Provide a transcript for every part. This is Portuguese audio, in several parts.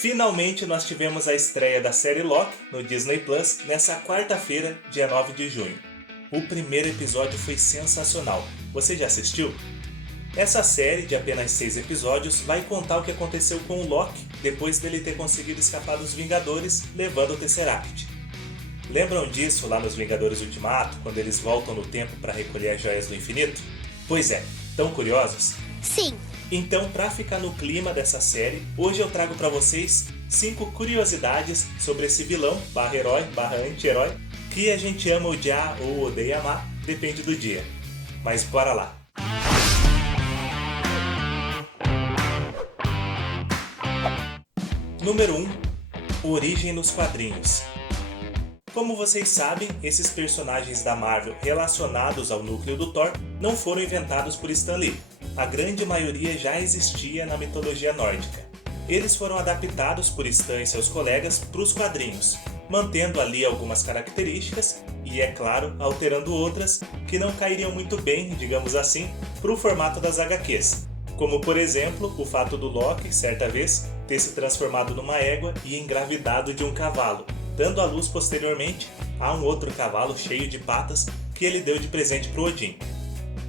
Finalmente nós tivemos a estreia da série Loki no Disney Plus nessa quarta-feira, dia 9 de junho. O primeiro episódio foi sensacional. Você já assistiu? Essa série, de apenas 6 episódios, vai contar o que aconteceu com o Loki depois dele ter conseguido escapar dos Vingadores levando o Tesseract. Lembram disso lá nos Vingadores Ultimato, quando eles voltam no tempo para recolher as Joias do Infinito? Pois é, tão curiosos? Sim. Então, para ficar no clima dessa série, hoje eu trago para vocês 5 curiosidades sobre esse vilão, /herói, /anti-herói, que a gente ama odiar ou odeia amar, depende do dia. Mas bora lá! Número 1. Origem nos quadrinhos. Como vocês sabem, esses personagens da Marvel relacionados ao núcleo do Thor não foram inventados por Stan Lee. A grande maioria já existia na mitologia nórdica. Eles foram adaptados por Stan e seus colegas para os quadrinhos, mantendo ali algumas características e, é claro, alterando outras que não cairiam muito bem, digamos assim, para o formato das HQs. Como, por exemplo, o fato do Loki, certa vez, ter se transformado numa égua e engravidado de um cavalo, dando à luz posteriormente a um outro cavalo cheio de patas que ele deu de presente para Odin.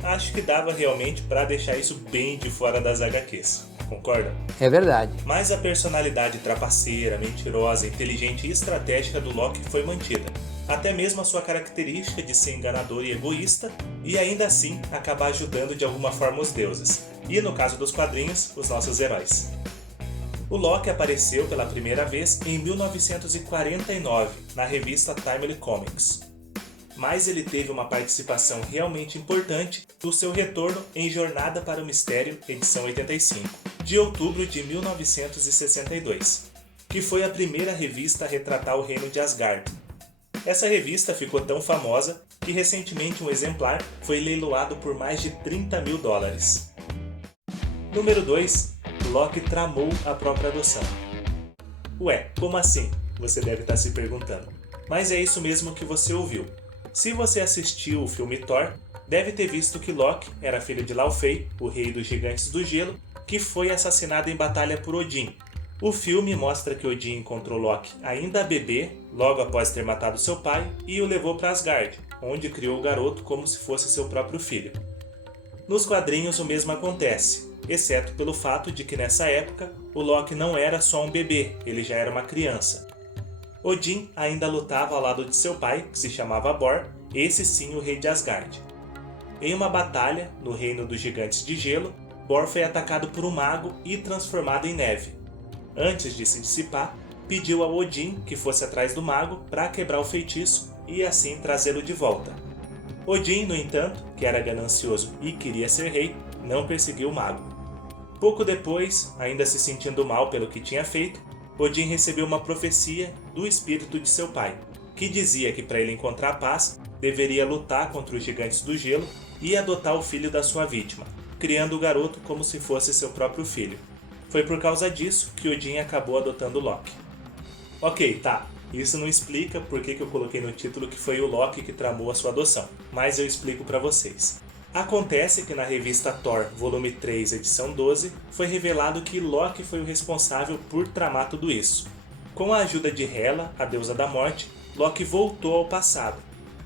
Acho que dava realmente para deixar isso bem de fora das HQs, concorda? É verdade. Mas a personalidade trapaceira, mentirosa, inteligente e estratégica do Loki foi mantida. Até mesmo a sua característica de ser enganador e egoísta, e ainda assim acabar ajudando de alguma forma os deuses. E no caso dos quadrinhos, os nossos heróis. O Loki apareceu pela primeira vez em 1949, na revista Timely Comics. Mas ele teve uma participação realmente importante no seu retorno em Jornada para o Mistério, edição 85, de outubro de 1962, que foi a primeira revista a retratar o reino de Asgard. Essa revista ficou tão famosa que recentemente um exemplar foi leiloado por mais de $30 mil. Número 2. Loki tramou a própria adoção. Ué, como assim? Você deve estar se perguntando. Mas é isso mesmo que você ouviu. Se você assistiu o filme Thor, deve ter visto que Loki era filho de Laufey, o rei dos gigantes do gelo, que foi assassinado em batalha por Odin. O filme mostra que Odin encontrou Loki ainda bebê, logo após ter matado seu pai, e o levou para Asgard, onde criou o garoto como se fosse seu próprio filho. Nos quadrinhos o mesmo acontece, exceto pelo fato de que nessa época o Loki não era só um bebê, ele já era uma criança. Odin ainda lutava ao lado de seu pai, que se chamava Bor, esse sim o rei de Asgard. Em uma batalha, no reino dos gigantes de gelo, Bor foi atacado por um mago e transformado em neve. Antes de se dissipar, pediu a Odin que fosse atrás do mago para quebrar o feitiço e assim trazê-lo de volta. Odin, no entanto, que era ganancioso e queria ser rei, não perseguiu o mago. Pouco depois, ainda se sentindo mal pelo que tinha feito, Odin recebeu uma profecia do espírito de seu pai, que dizia que para ele encontrar paz, deveria lutar contra os gigantes do gelo e adotar o filho da sua vítima, criando o garoto como se fosse seu próprio filho. Foi por causa disso que Odin acabou adotando Loki. Ok, tá, isso não explica por que eu coloquei no título que foi o Loki que tramou a sua adoção, mas eu explico para vocês. Acontece que na revista Thor, volume 3, edição 12, foi revelado que Loki foi o responsável por tramar tudo isso. Com a ajuda de Hela, a deusa da morte, Loki voltou ao passado,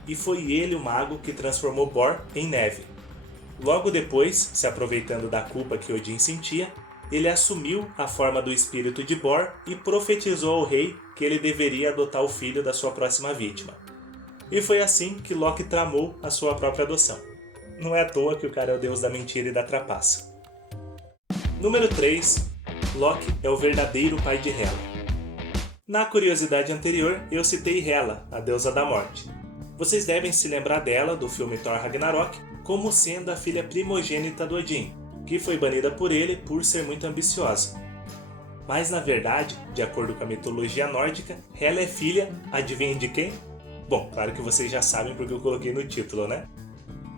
e foi ele o mago que transformou Bor em neve. Logo depois, se aproveitando da culpa que Odin sentia, ele assumiu a forma do espírito de Bor e profetizou ao rei que ele deveria adotar o filho da sua próxima vítima. E foi assim que Loki tramou a sua própria adoção. Não é à toa que o cara é o deus da mentira e da trapaça. Número 3. Loki é o verdadeiro pai de Hela. Na curiosidade anterior, eu citei Hela, a deusa da morte. Vocês devem se lembrar dela, do filme Thor Ragnarok, como sendo a filha primogênita do Odin, que foi banida por ele por ser muito ambiciosa. Mas na verdade, de acordo com a mitologia nórdica, Hela é filha, adivinhem de quem? Bom, claro que vocês já sabem porque eu coloquei no título, né?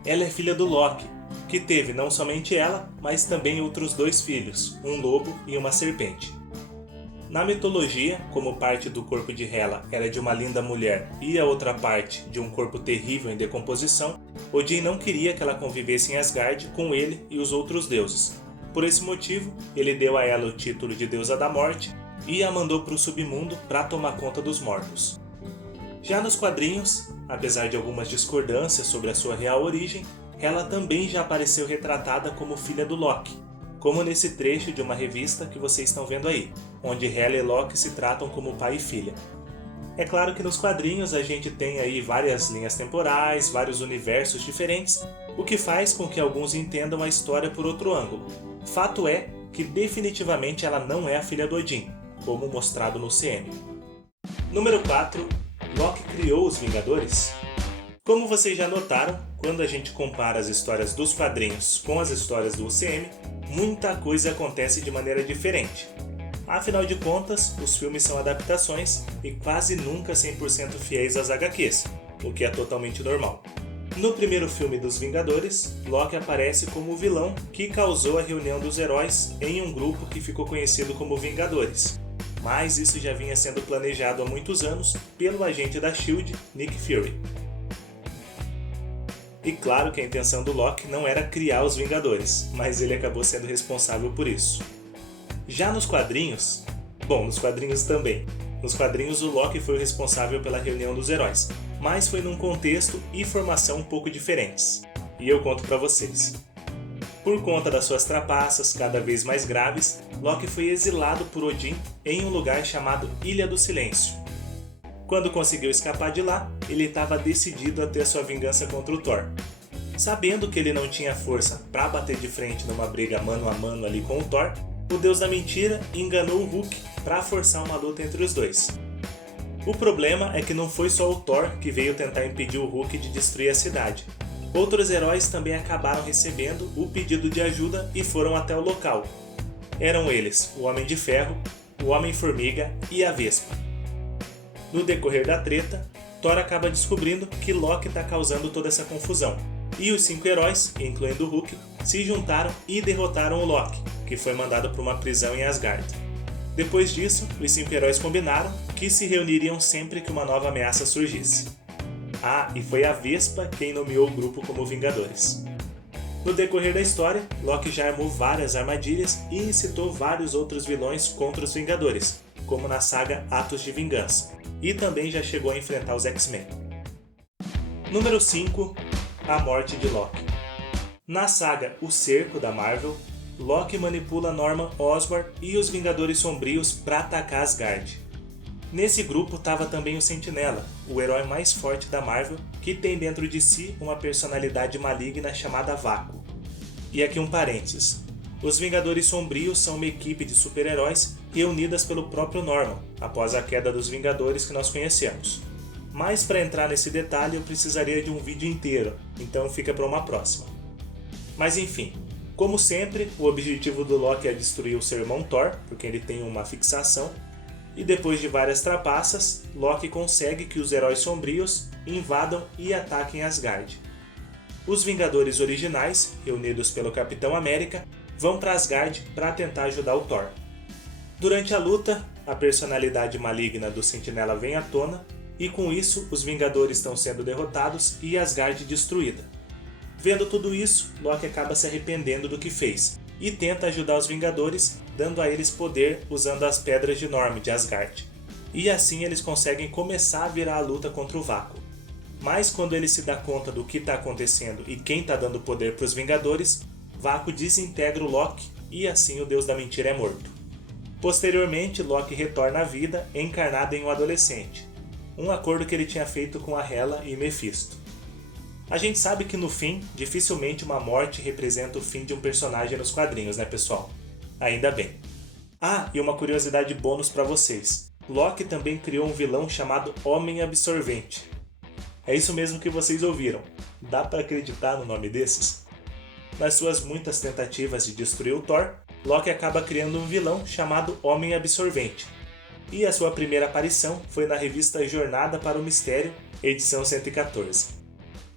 Ela é filha do Loki, que teve não somente ela, mas também outros 2 filhos, um lobo e uma serpente. Na mitologia, como parte do corpo de Hela era de uma linda mulher e a outra parte de um corpo terrível em decomposição, Odin não queria que ela convivesse em Asgard com ele e os outros deuses. Por esse motivo, ele deu a ela o título de deusa da morte e a mandou para o submundo para tomar conta dos mortos. Já nos quadrinhos, apesar de algumas discordâncias sobre a sua real origem, ela também já apareceu retratada como filha do Loki, como nesse trecho de uma revista que vocês estão vendo aí, onde Hela e Loki se tratam como pai e filha. É claro que nos quadrinhos a gente tem aí várias linhas temporais, vários universos diferentes, o que faz com que alguns entendam a história por outro ângulo. Fato é que definitivamente ela não é a filha do Odin, como mostrado no CM. Número 4. Loki criou os Vingadores? Como vocês já notaram, quando a gente compara as histórias dos quadrinhos com as histórias do UCM, muita coisa acontece de maneira diferente. Afinal de contas, os filmes são adaptações e quase nunca 100% fiéis às HQs, o que é totalmente normal. No primeiro filme dos Vingadores, Loki aparece como o vilão que causou a reunião dos heróis em um grupo que ficou conhecido como Vingadores. Mas isso já vinha sendo planejado há muitos anos pelo agente da S.H.I.E.L.D., Nick Fury. E claro que a intenção do Loki não era criar os Vingadores, mas ele acabou sendo responsável por isso. Já nos quadrinhos... Bom, nos quadrinhos também. Nos quadrinhos o Loki foi o responsável pela reunião dos heróis, mas foi num contexto e formação um pouco diferentes. E eu conto pra vocês. Por conta das suas trapaças cada vez mais graves, Loki foi exilado por Odin em um lugar chamado Ilha do Silêncio. Quando conseguiu escapar de lá, ele estava decidido a ter sua vingança contra o Thor. Sabendo que ele não tinha força para bater de frente numa briga mano a mano ali com o Thor, o deus da mentira enganou o Hulk para forçar uma luta entre os dois. O problema é que não foi só o Thor que veio tentar impedir o Hulk de destruir a cidade. Outros heróis também acabaram recebendo o pedido de ajuda e foram até o local. Eram eles o Homem de Ferro, o Homem-Formiga e a Vespa. No decorrer da treta, Thor acaba descobrindo que Loki está causando toda essa confusão. E os 5 heróis, incluindo o Hulk, se juntaram e derrotaram o Loki, que foi mandado para uma prisão em Asgard. Depois disso, os 5 heróis combinaram que se reuniriam sempre que uma nova ameaça surgisse. Ah, e foi a Vespa quem nomeou o grupo como Vingadores. No decorrer da história, Loki já armou várias armadilhas e incitou vários outros vilões contra os Vingadores, como na saga Atos de Vingança, e também já chegou a enfrentar os X-Men. Número 5. A morte de Loki. Na saga O Cerco da Marvel, Loki manipula Norman Osborn e os Vingadores Sombrios para atacar Asgard. Nesse grupo estava também o Sentinela, o herói mais forte da Marvel, que tem dentro de si uma personalidade maligna chamada Vácuo. E aqui um parênteses. Os Vingadores Sombrios são uma equipe de super-heróis reunidas pelo próprio Norman, após a queda dos Vingadores que nós conhecemos. Mas para entrar nesse detalhe eu precisaria de um vídeo inteiro, então fica para uma próxima. Mas enfim, como sempre, o objetivo do Loki é destruir o seu irmão Thor, porque ele tem uma fixação, e depois de várias trapaças, Loki consegue que os heróis sombrios invadam e ataquem Asgard. Os Vingadores originais, reunidos pelo Capitão América, vão para Asgard para tentar ajudar o Thor. Durante a luta, a personalidade maligna do Sentinela vem à tona, e com isso os Vingadores estão sendo derrotados e Asgard destruída. Vendo tudo isso, Loki acaba se arrependendo do que fez e tenta ajudar os Vingadores, dando a eles poder usando as Pedras de Norm de Asgard. E assim eles conseguem começar a virar a luta contra o Vácuo. Mas quando ele se dá conta do que está acontecendo e quem está dando poder para os Vingadores, Vácuo desintegra o Loki e assim o Deus da Mentira é morto. Posteriormente, Loki retorna à vida encarnado em um adolescente, um acordo que ele tinha feito com a Hela e Mephisto. A gente sabe que no fim, dificilmente uma morte representa o fim de um personagem nos quadrinhos, né pessoal? Ainda bem. Ah, e uma curiosidade bônus para vocês. Loki também criou um vilão chamado Homem Absorvente. É isso mesmo que vocês ouviram. Dá para acreditar no nome desses? Nas suas muitas tentativas de destruir o Thor, Loki acaba criando um vilão chamado Homem Absorvente. E a sua primeira aparição foi na revista Jornada para o Mistério, edição 114.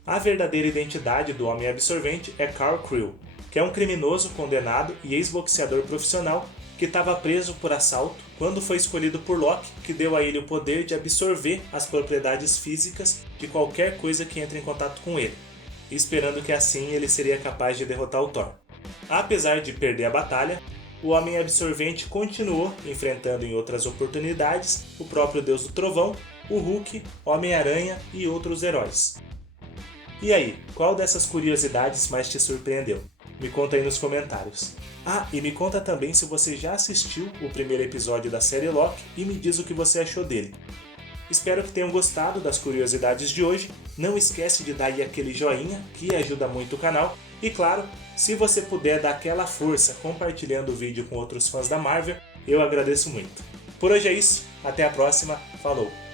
A verdadeira identidade do Homem Absorvente é Carl Krill, que é um criminoso condenado e ex-boxeador profissional que estava preso por assalto quando foi escolhido por Loki, que deu a ele o poder de absorver as propriedades físicas de qualquer coisa que entre em contato com ele, esperando que assim ele seria capaz de derrotar o Thor. Apesar de perder a batalha, o Homem Absorvente continuou enfrentando em outras oportunidades o próprio Deus do Trovão, o Hulk, Homem-Aranha e outros heróis. E aí, qual dessas curiosidades mais te surpreendeu? Me conta aí nos comentários. Ah, e me conta também se você já assistiu o primeiro episódio da série Loki e me diz o que você achou dele. Espero que tenham gostado das curiosidades de hoje. Não esquece de dar aí aquele joinha, que ajuda muito o canal. E claro, se você puder dar aquela força compartilhando o vídeo com outros fãs da Marvel, eu agradeço muito. Por hoje é isso, até a próxima, falou!